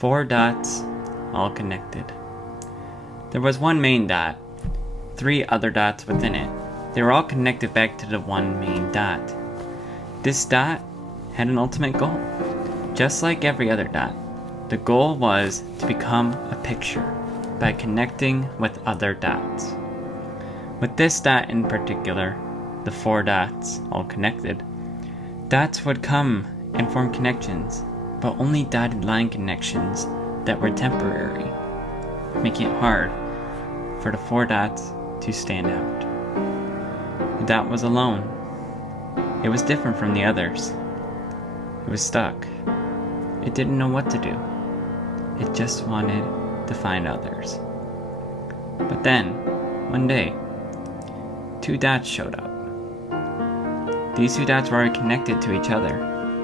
Four dots, all connected. There was one main dot, three other dots within it. They were all connected back to the one main dot. This dot had an ultimate goal. Just like every other dot, the goal was to become a picture by connecting with other dots. With this dot in particular, the four dots, all connected, dots would come and form connections, but only dotted line connections that were temporary, making it hard for the four dots to stand out. The dot was alone. It was different from the others. It was stuck. It didn't know what to do. It just wanted to find others. But then, one day, two dots showed up. These two dots were already connected to each other,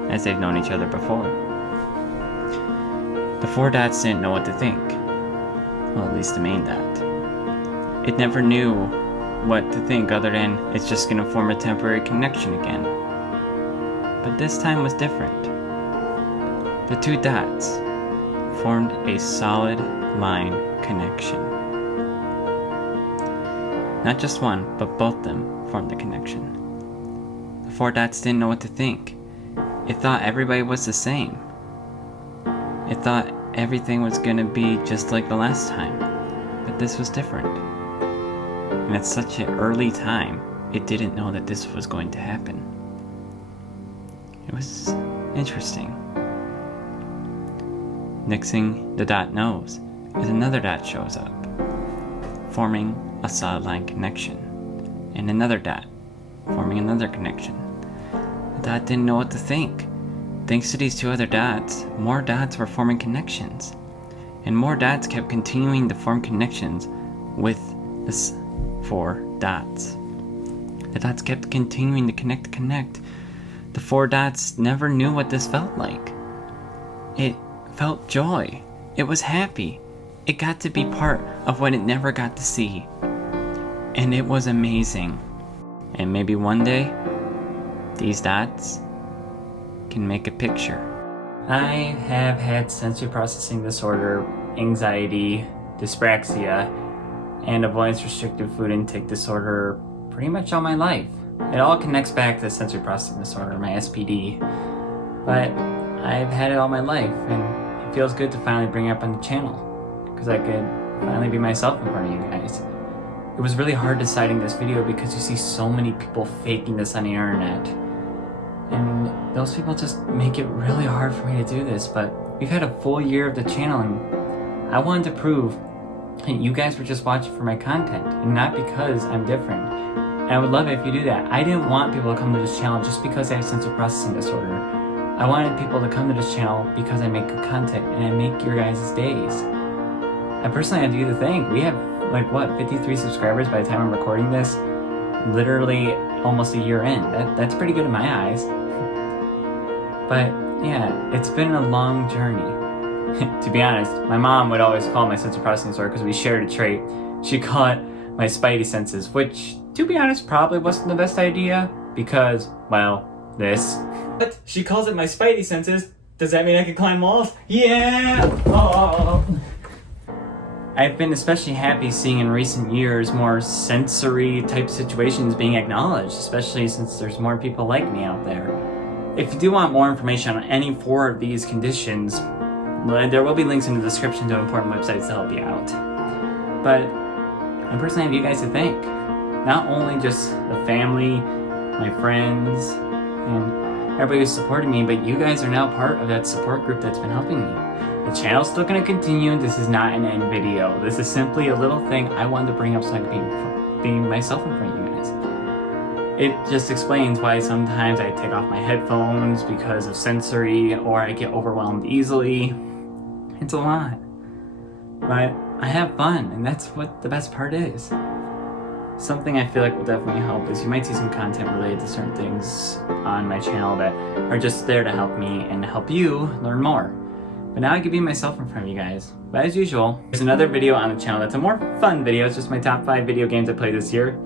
as they've known each other before. The four dots didn't know what to think. Well, at least the main dot. It never knew what to think other than it's just going to form a temporary connection again. But this time was different. The two dots formed a solid line connection. Not just one, but both them formed the connection. The four dots didn't know what to think. It thought everybody was the same. It thought everything was going to be just like the last time, but this was different. And at such an early time, it didn't know that this was going to happen. It was interesting. Next thing the dot knows is another dot shows up, forming a solid line connection, and another dot forming another connection. The dot didn't know what to think. Thanks to these two other dots, more dots were forming connections, and more dots kept continuing to form connections with this four dots. The dots kept continuing to connect. The four dots never knew what this felt like. It felt joy. It was happy. It got to be part of what it never got to see. And it was amazing. And maybe one day, these dots can make a picture. I have had sensory processing disorder, anxiety, dyspraxia, and avoidance restrictive food intake disorder pretty much all my life. It all connects back to sensory processing disorder, my SPD. But I've had it all my life, and it feels good to finally bring it up on the channel, because I could finally be myself in front of you guys. It was really hard deciding this video because you see so many people faking this on the internet. And those people just make it really hard for me to do this, but we've had a full year of the channel, and I wanted to prove that you guys were just watching for my content, and not because I'm different. And I would love it if you do that. I didn't want people to come to this channel just because I have sensory processing disorder. I wanted people to come to this channel because I make good content, and I make your guys' days. I personally have you to thank. We have, 53 subscribers by the time I'm recording this. Literally almost a year in. That's pretty good in my eyes. But yeah, it's been a long journey. To be honest, my mom would always call my sensory processing disorder because we shared a trait. She'd call it my spidey senses, which, to be honest, probably wasn't the best idea because, well, this. But she calls it my spidey senses. Does that mean I can climb walls? Yeah! Oh! I've been especially happy seeing in recent years more sensory type situations being acknowledged, especially since there's more people like me out there. If you do want more information on any four of these conditions, there will be links in the description to important websites to help you out. But I personally have you guys to thank. Not only just the family, my friends, and everybody who's supported me, but you guys are now part of that support group that's been helping me. The channel's still going to continue, and this is not an end video. This is simply a little thing I wanted to bring up so I could be myself in front of you guys. It just explains why sometimes I take off my headphones because of sensory, or I get overwhelmed easily. It's a lot. But I have fun, and that's what the best part is. Something I feel like will definitely help is you might see some content related to certain things on my channel that are just there to help me and help you learn more. But now I can be myself in front of you guys. But as usual, there's another video on the channel that's a more fun video. It's just my top 5 video games I played this year.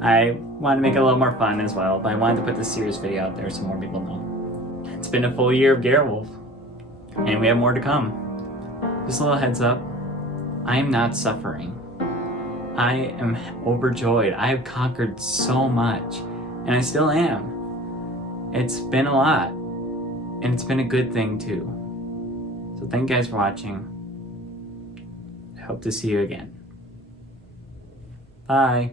I wanted to make it a little more fun as well, but I wanted to put this serious video out there so more people know. It's been a full year of Gerewolf, and we have more to come. just a little heads up, I am not suffering. I am overjoyed. I have conquered so much, and I still am. It's been a lot, and it's been a good thing too. So thank you guys for watching. I hope to see you again. Bye.